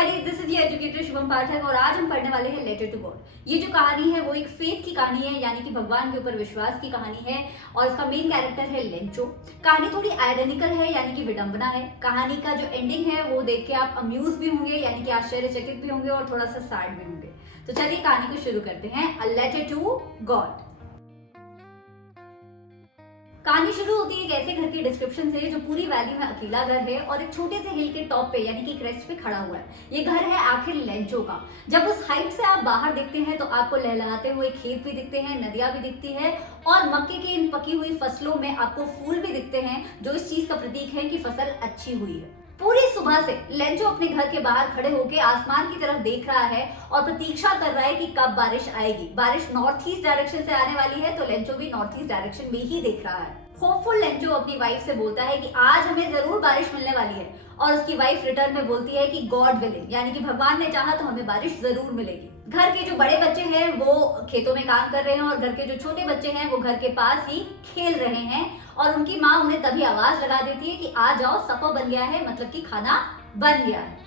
नमस्कार, this is educator Shubham पाठक और आज हम पढ़ने वाले हैं लेटर टू गॉड। ये जो कहानी है वो एक फेथ की कहानी है, यानी कि भगवान के ऊपर विश्वास की कहानी है और इसका मेन कैरेक्टर है लेंचो। कहानी थोड़ी आयरनिकल है, यानी कि विडंबना है। कहानी का जो एंडिंग है वो देख के आप अम्यूज भी होंगे, यानी कि आश्चर्यचकित भी होंगे और थोड़ा सा सैड भी होंगे। तो चलिए कहानी को शुरू करते हैं। A letter to God. कहानी शुरू होती है एक ऐसे घर के डिस्क्रिप्शन से जो पूरी वैली में अकेला घर है और एक छोटे से हिल के टॉप पे, यानी कि क्रेस्ट पे खड़ा हुआ है। ये घर है आखिर लेंचो का। जब उस हाइट से आप बाहर देखते हैं तो आपको लहलहाते हुए खेत भी दिखते हैं, नदियां भी दिखती है और मक्के की इन पकी हुई फसलों में आपको फूल भी दिखते हैं, जो इस चीज का प्रतीक है कि फसल अच्छी हुई है। पूरी सुबह से लेंचो अपने घर के बाहर खड़े होकर आसमान की तरफ देख रहा है और प्रतीक्षा कर रहा है कि कब बारिश आएगी। बारिश नॉर्थ ईस्ट डायरेक्शन से आने वाली है, तो लेंचो भी नॉर्थ ईस्ट डायरेक्शन में ही देख रहा है। होपफुल लेंचो अपनी वाइफ से बोलता है कि आज हमें जरूर बारिश मिलने वाली है, और उसकी वाइफ रिटर्न में बोलती है कि गॉड विलिंग, यानी कि भगवान ने चाहा तो हमें बारिश जरूर मिलेगी। घर के जो बड़े बच्चे हैं वो खेतों में काम कर रहे हैं और घर के जो छोटे बच्चे हैं वो घर के पास ही खेल रहे हैं, और उनकी माँ उन्हें तभी आवाज लगा देती है कि आ जाओ, सपा बन गया है, मतलब कि खाना बन गया है।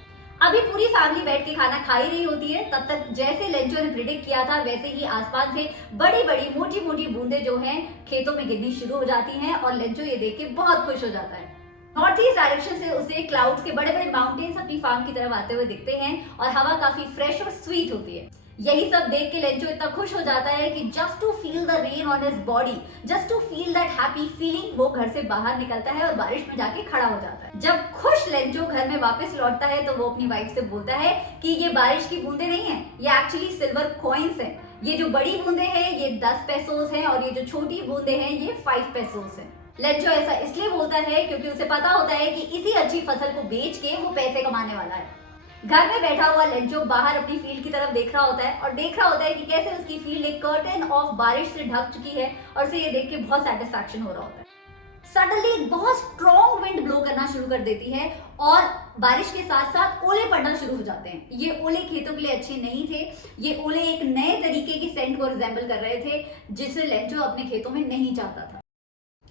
अभी पूरी फैमिली बैठ के खाना खा ही रही होती है, तब तक जैसे लेंचो ने प्रिडिक्ट किया था वैसे ही आसमान से बड़ी बड़ी मोटी मोटी बूंदें जो हैं खेतों में गिरनी शुरू हो जाती हैं और लेंचो ये देख के बहुत खुश हो जाता है। नॉर्थ ईस्ट डायरेक्शन से उसे क्लाउड्स के बड़े बड़े माउंटेन्स अपनी फार्म की तरफ आते हुए दिखते हैं और हवा काफी फ्रेश और स्वीट होती है। यही सब देख के लेंचो इतना खुश हो जाता है कि just to feel the rain on his body, just to feel that happy feeling, वो घर से बाहर निकलता है और बारिश में जाके खड़ा हो जाता है। जब खुश लेंचो घर में वापस लौटता है तो वो अपनी वाइफ से बोलता है कि ये बारिश की बूंदे नहीं है, ये एक्चुअली सिल्वर कॉइन्स हैं। ये जो बड़ी बूंदे हैं ये 10 पैसोस हैं और ये जो छोटी बूंदे हैं ये 5 पैसोस हैं। लेंचो ऐसा इसलिए बोलता है क्योंकि उसे पता होता है कि इसी अच्छी फसल को बेच के वो पैसे कमाने वाला है। घर में बैठा हुआ लेंचो बाहर अपनी फील्ड की तरफ देख रहा होता है और देख रहा होता है कि कैसे उसकी फील्ड एक कर्टेन ऑफ बारिश से ढक चुकी है, और उसे ये देख के बहुत सेटिस्फैक्शन हो रहा होता है। सडनली एक बहुत स्ट्रॉन्ग विंड ब्लो करना शुरू कर देती है और बारिश के साथ साथ ओले पड़ना शुरू हो जाते हैं। ये ओले खेतों के लिए अच्छे नहीं थे, ये ओले एक नए तरीके की सेंट को रिजेंबल कर रहे थे जिसे लेंचो अपने खेतों में नहीं चाहता था।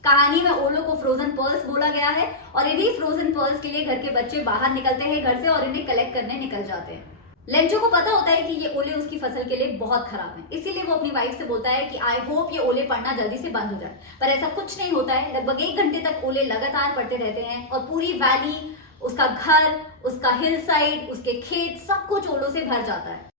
कहानी में ओलो को फ्रोजन पर्ल्स बोला गया है और इन्हीं फ्रोजन पर्ल्स के लिए घर के बच्चे बाहर निकलते हैं घर से और इन्हें कलेक्ट करने निकल जाते हैं। लेंचो को पता होता है कि ये ओले उसकी फसल के लिए बहुत खराब हैं, इसीलिए वो अपनी वाइफ से बोलता है कि आई होप ये ओले पड़ना जल्दी से बंद हो जाए, पर ऐसा कुछ नहीं होता है। लगभग 1 घंटे तक ओले लगातार पड़ते रहते हैं और पूरी वैली, उसका घर, उसका हिल साइड, उसके खेत, सब कुछ ओलों से भर जाता है।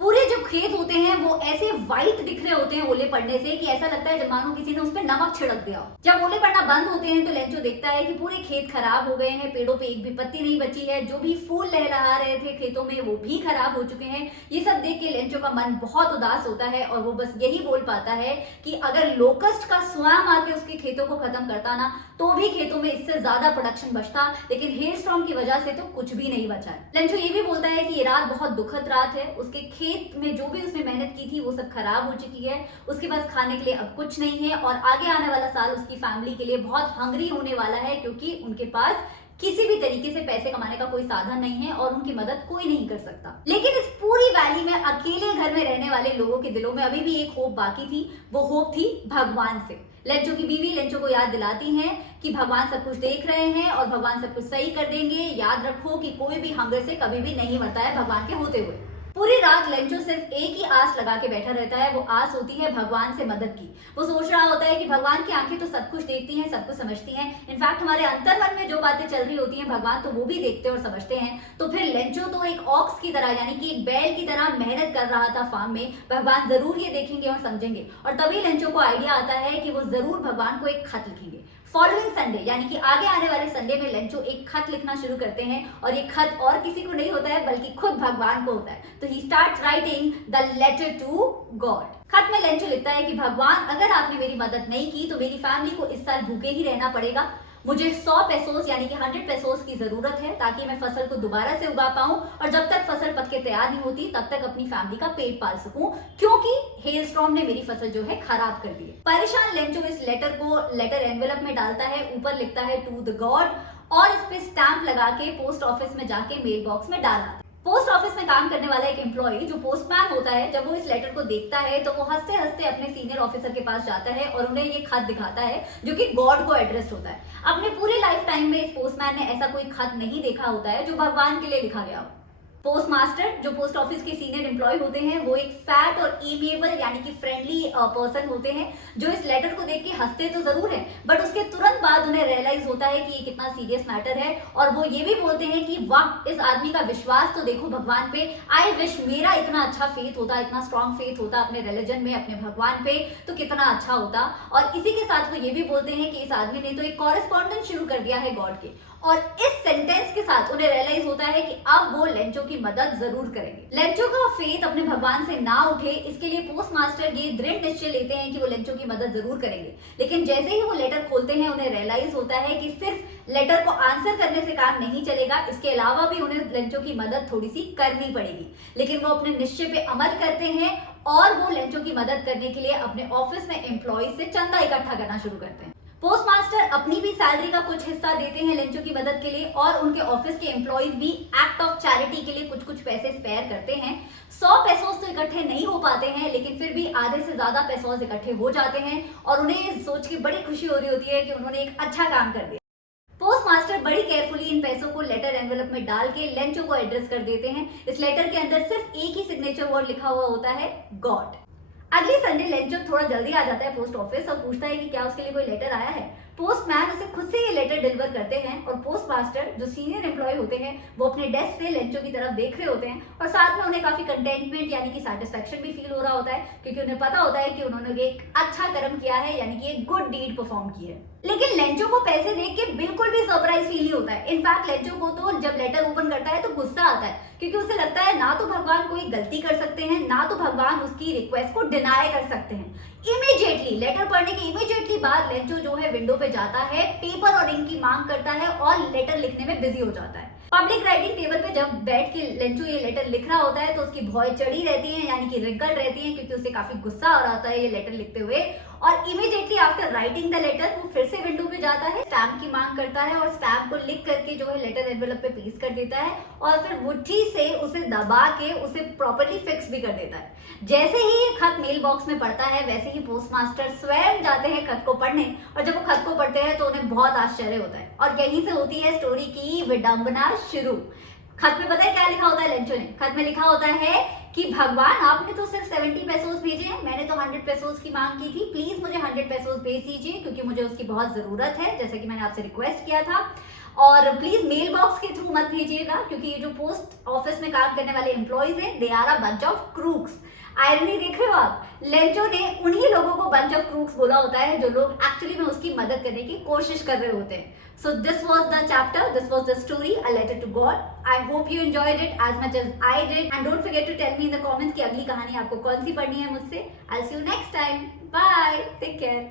पूरे जो खेत होते हैं वो ऐसे व्हाइट दिख रहे होते हैं ओले पड़ने से कि ऐसा लगता है जब मानो किसी ने उस पर नमक छिड़क दिया हो। जब ओले पड़ना बंद होते हैं तो लेंचो देखता है कि पूरे खेत खराब हो गए हैं, पेड़ों पे एक भी पत्ती नहीं बची है, जो भी फूल लहलहा रहे थे खेतों में वो भी खराब हो चुके हैं। ये सब देख के लेंचो का मन बहुत उदास होता है और वो बस यही बोल पाता है कि अगर लोकस्ट का स्वयं आके उसके खेतों को खत्म करता ना तो भी खेतों में इससे ज्यादा प्रोडक्शन बचता, लेकिन हेल स्टॉर्म की वजह से तो कुछ भी नहीं बचा है। लेंचो ये भी बोलता है कि ये रात बहुत दुखद रात है, उसके खेत में जो भी उसने मेहनत की थी वो सब खराब हो चुकी है, उसके पास खाने के लिए अब कुछ नहीं है और आगे आने वाला साल उसकी फैमिली के लिए बहुत हंग्री होने वाला है, क्योंकि उनके पास किसी भी तरीके से पैसे कमाने का कोई साधन नहीं है और उनकी मदद कोई नहीं कर सकता। लेकिन इस पूरी वैली में अकेले घर में रहने वाले लोगों के दिलों में अभी भी एक होप बाकी थी, वो होप थी भगवान से। लेंचो की बीवी लेंचो को याद दिलाती है कि भगवान सब कुछ देख रहे हैं और भगवान सब कुछ सही कर देंगे। याद रखो कि कोई भी हंगर से कभी भी नहीं मरता है भगवान के होते हुए। पूरी रात लेंचो सिर्फ एक ही आस लगा के बैठा रहता है, वो आस होती है भगवान से मदद की। वो सोच रहा होता है कि भगवान की आंखें तो सब कुछ देखती हैं, सब कुछ समझती हैं। इनफैक्ट हमारे अंतर मन में जो बातें चल रही होती हैं भगवान तो वो भी देखते और समझते हैं। तो फिर लेंचो तो एक ऑक्स की तरह, यानी कि एक बैल की तरह मेहनत कर रहा था फार्म में, भगवान जरूर ये देखेंगे और समझेंगे। और तभी लेंचो को आइडिया आता है कि वो जरूर भगवान को एक खत लिखेंगे। फॉलोइंग संडे, यानी कि आगे आने वाले संडे में लेंचो एक खत लिखना शुरू करते हैं और ये खत और किसी को नहीं होता है बल्कि खुद भगवान को होता है। तो ही starts writing the letter to God. खत में लेंचो लिखता है कि भगवान, अगर आपने मेरी मदद नहीं की तो मेरी फैमिली को इस साल भूखे ही रहना पड़ेगा। मुझे 100 पैसोस यानी कि 100 पैसोस की जरूरत है ताकि मैं फसल को दोबारा से उगा पाऊं और जब तक फसल पक के तैयार नहीं होती तब तक अपनी फैमिली का पेट पाल सकूं, क्योंकि हेल स्टॉर्म ने मेरी फसल जो है खराब कर दी है। परेशान लेंचो इस लेटर को लेटर एनवेलप में डालता है, ऊपर लिखता है टू द गॉड और इस पे स्टैंप लगा के पोस्ट ऑफिस में जाके मेल बॉक्स में डाल आता है। पोस्ट ऑफिस में काम करने वाला एक एम्प्लॉय जो पोस्टमैन होता है, जब वो इस लेटर को देखता है तो वो हंसते हंसते अपने सीनियर ऑफिसर के पास जाता है और उन्हें ये खत दिखाता है जो कि गॉड को एड्रेस होता है। अपने पूरे लाइफ टाइम में इस पोस्टमैन ने ऐसा कोई खत नहीं देखा होता है जो भगवान के लिए लिखा गया हो। पोस्ट मास्टर जो पोस्ट ऑफिस के सीनियर एम्प्लॉय होते हैं वो एक फैट और एमिएबल यानी कि फ्रेंडली पर्सन होते हैं जो इस लेटर को देख के हंसते तो जरूर हैं बट उसके तुरंत बाद उन्हें रियलाइज होता है कि ये कितना सीरियस मैटर है और वो ये भी बोलते हैं कि वाह इस आदमी का विश्वास तो देखो भगवान पे। आई विश मेरा इतना अच्छा फेथ होता, इतना स्ट्रॉन्ग फेथ होता अपने रिलीजन में, अपने भगवान पे, तो कितना अच्छा होता। और इसी के साथ वो ये भी बोलते हैं कि इस आदमी ने तो एक कॉरेस्पॉन्डेंस शुरू कर दिया है गॉड के, और इस सेंटेंस के साथ उन्हें रियलाइज होता है कि अब वो लेंचो की मदद जरूर करेंगे। लेंचो का फेथ अपने भगवान से ना उठे इसके लिए पोस्ट मास्टर ये दृढ़ निश्चय लेते हैं कि वो लेंचो की मदद जरूर करेंगे। लेकिन जैसे ही वो लेटर खोलते हैं उन्हें रियलाइज होता है कि सिर्फ लेटर को आंसर करने से काम नहीं चलेगा, इसके अलावा भी उन्हें लेंचो की मदद थोड़ी सी करनी पड़ेगी। लेकिन वो अपने निश्चय पे अमल करते हैं और वो लेंचो की मदद करने के लिए अपने ऑफिस में एम्प्लॉय से चंदा इकट्ठा करना शुरू करते हैं। पोस्ट मास्टर अपनी भी सैलरी का कुछ हिस्सा देते हैं लेंचो की मदद के लिए और उनके ऑफिस के एम्प्लॉइज भी एक्ट ऑफ चैरिटी के लिए कुछ कुछ पैसे स्पेयर करते हैं। 100 पैसों तो इकट्ठे नहीं हो पाते हैं लेकिन फिर भी आधे से ज्यादा पैसों इकट्ठे हो जाते हैं और उन्हें सोच के बड़ी खुशी हो रही होती है कि उन्होंने एक अच्छा काम कर दिया। पोस्ट मास्टर बड़ी केयरफुली इन पैसों को लेटर एनवेलप में डाल के लेंचो को एड्रेस कर देते हैं। इस लेटर के अंदर सिर्फ एक ही सिग्नेचर वर्ड लिखा हुआ होता है, गॉड। अगले संडे लेंचो थोड़ा जल्दी आ जाता है पोस्ट ऑफिस और पूछता है कि क्या उसके लिए कोई लेटर आया है। पोस्टमैन उसे खुद से ये लेटर डिलीवर करते हैं और पोस्ट मास्टर जो सीनियर एम्प्लॉय होते हैं वो अपने डेस्क से लेंचो की तरफ देख रहे होते हैं और साथ में उन्हें काफी कंटेंटमेंट यानी कि सेटिस्फेक्शन भी फील हो रहा होता है क्योंकि उन्हें पता होता है कि उन्होंने एक अच्छा कर्म किया है यानी कि एक गुड डीड परफॉर्म की है। लेकिन लेंचो को पैसे देख के बिल्कुल भी सरप्राइज फील नहीं होता है। इनफैक्ट लेंचो को तो जब लेटर ओपन करता है तो गुस्सा आता है क्योंकि उसे लगता है ना तो भगवान कोई गलती कर सकते हैं ना तो भगवान उसकी रिक्वेस्ट को डिनाई कर सकते हैं। इमीडिएटली लेटर पढ़ने के इमीडिएटली बाद लेंचो जो है विंडो पे जाता है, पेपर और इंक की मांग करता है और लेटर लिखने में बिजी हो जाता है। पब्लिक राइटिंग टेबल पे जब बैठ के लेंचो ये लेटर लिख रहा होता है तो उसकी भौं चढ़ी रहती है यानी कि रिंकल रहती है क्योंकि उसे काफी गुस्सा आ रहा होता है ये लेटर लिखते हुए। और immediately after writing the letter वो फिर से विंडो पे जाता है, स्टैम्प की मांग करता है और स्टैम्प को लिख करके जो है लेटर एनवेलप पे पेस्ट कर देता है और फिर मुट्ठी से उसे दबा के उसे प्रॉपर्ली फिक्स भी कर देता है। जैसे ही ये खत मेल बॉक्स में पड़ता है वैसे ही पोस्ट मास्टर स्वयं जाते हैं खत को पढ़ने और जब वो खत को पढ़ते हैं तो उन्हें बहुत आश्चर्य होता है और यहीं से होती है स्टोरी की विडंबना शुरू। खत में पता है क्या लिखा होता है लेंचो ने? खत में लिखा होता है कि भगवान आपने तो सिर्फ 70 पैसोस भेजे हैं, मैंने तो 100 पैसोस की मांग की थी, प्लीज मुझे 100 पैसोस भेज दीजिए क्योंकि मुझे उसकी बहुत जरूरत है जैसे कि मैंने आपसे रिक्वेस्ट किया था। और प्लीज मेल बॉक्स के थ्रू मत भेजिएगा क्योंकि ये जो पोस्ट ऑफिस में काम करने वाले एम्प्लॉइज हैं they are a bunch of crooks. Irony देख रहे हो आप? लेंचो ने उन्हीं लोगों को बंच ऑफ क्रूक्स बोला होता है जो लोग एक्चुअली में उसकी मदद करने की कोशिश कर रहे होते हैं। So this was the chapter, this was the story, A Letter to God. I hope you enjoyed it as much as I did. And don't forget to tell me in the comments कि अगली कहानी आपको कौन सी पढ़नी है मुझसे. I'll see you next time. Bye. Take care.